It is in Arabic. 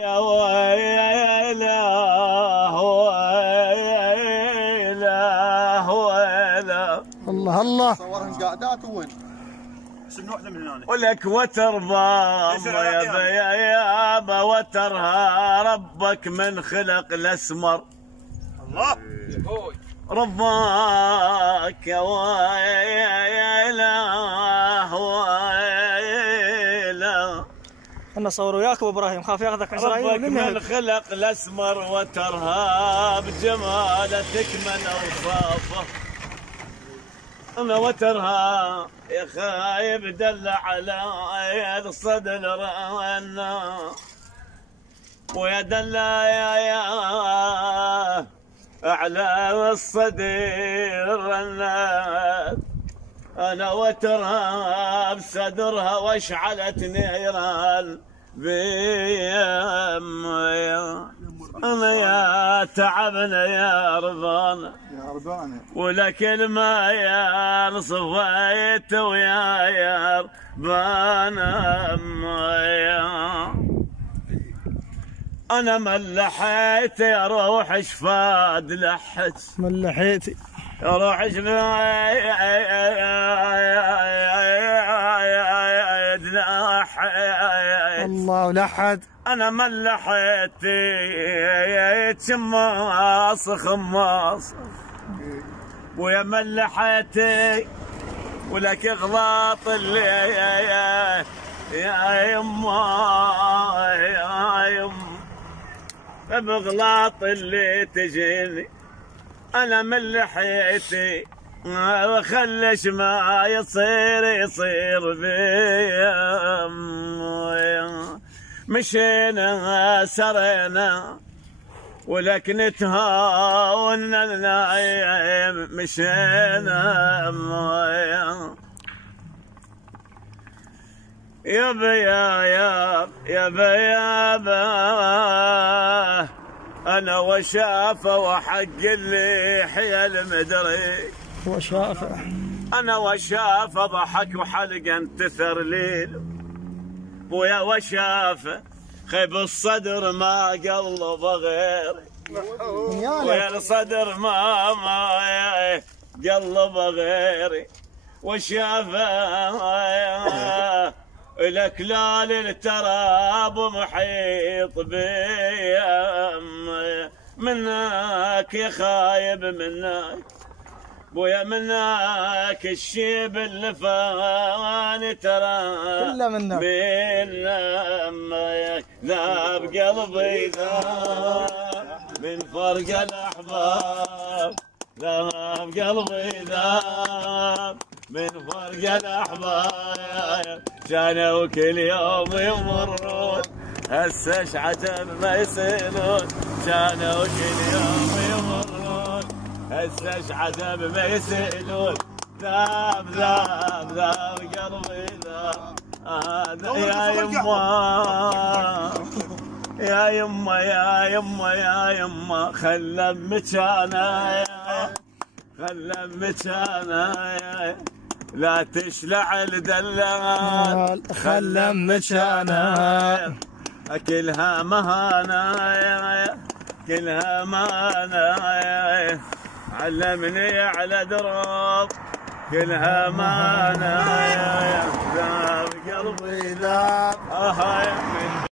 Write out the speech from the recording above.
يا ويلا ويلا ويلا الله الله صورهم قعدات وين؟ شنو واحدة من هنا؟ ولك وتر ضام يا وترها ربك من خلق الاسمر. الله رباك يا ويلا ويلا. انا اصور وياك ابو ابراهيم، خاف ياخذك عزرائيل ربك من خلق الاسمر وترها بجماله تكمل اوصافه. انا وترها يا خايب دل على الصدر رنا ويا دل يا على الصدر رنا. انا وترها بصدرها واشعلت نيران بيمي. انا يا تعبنا يا رضانا ولكل ما يا صفيت ويا ربانا امي. انا ملحيت يا روح شفاد لحت ملحيتي يا روح شفاد الله ولحد. انا ملحيتي شماص خماص ويا ملحيتي ولك غلاط اللي يا يما يا يما بغلاط اللي تجيني. انا ملحيتي وخلش ما يصير بيا. مشينا سرينا ولكن تهاونا النعيم. مشينا يا بيا انا وشافه وحق اللي حيل مدري وشافه. انا وشافه ضحك وحلق انتثر ليل ويا وشافه خيب الصدر ما قلب غيري ويا الصدر ما قلب غيري. وشافه الاكلال التراب محيط بي منك يا خايب منك ويا منك الشيب اللي فاني ترى كله منك ذاب قلبي ذاب من فرق الاحباب. ذاب قلبي ذاب من فرق الاحباب. كانوا كل يوم يمرون هسه عجب ما يصيرون. كانوا كل يوم يمرون هسه عجب ما يسألون. ذاب ذاب ذاب قلبي ذاب. يا يما يا يما يا يما خلى مكانا خلى مكانا لا تشلع الدلال. خلى مكانا كلها مهانا كلها مهانا. علمني على دروب كلها مهانا. ذاب قلبي ذاب من